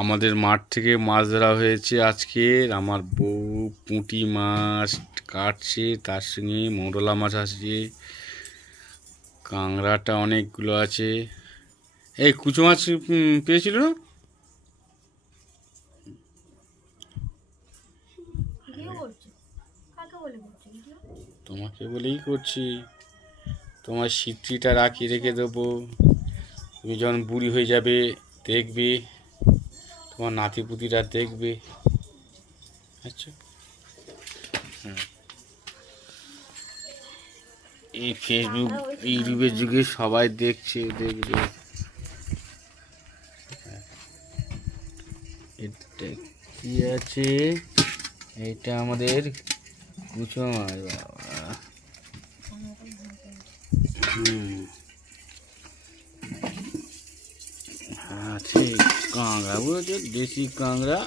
আমাদের মাঠ থেকে মাছ ধরা হয়েছে আজকের। আমার বউ পুঁটি মাছ কাটছে, তার সঙ্গে মৌরলা মাছ আছে, কাঁংড়াটা অনেকগুলো আছে। এই কুচো মাছ পেয়েছিল না? তোমাকে বলেই করছি। তোমার স্মৃতিটা রেখে দেবো। তুমি যখন বুড়ি হয়ে যাবে দেখবে, তোমার নাতিপুতিরা দেখবে। আচ্ছা, এই ফেসবুক ইউটিউবের যুগে সবাই দেখছে, দেখবে। এটা কি আছে? এটা আমাদের কুচো মাছ বাবা। আছে কাঁংড়া, বুঝেছো, দেশি কাঁংড়া।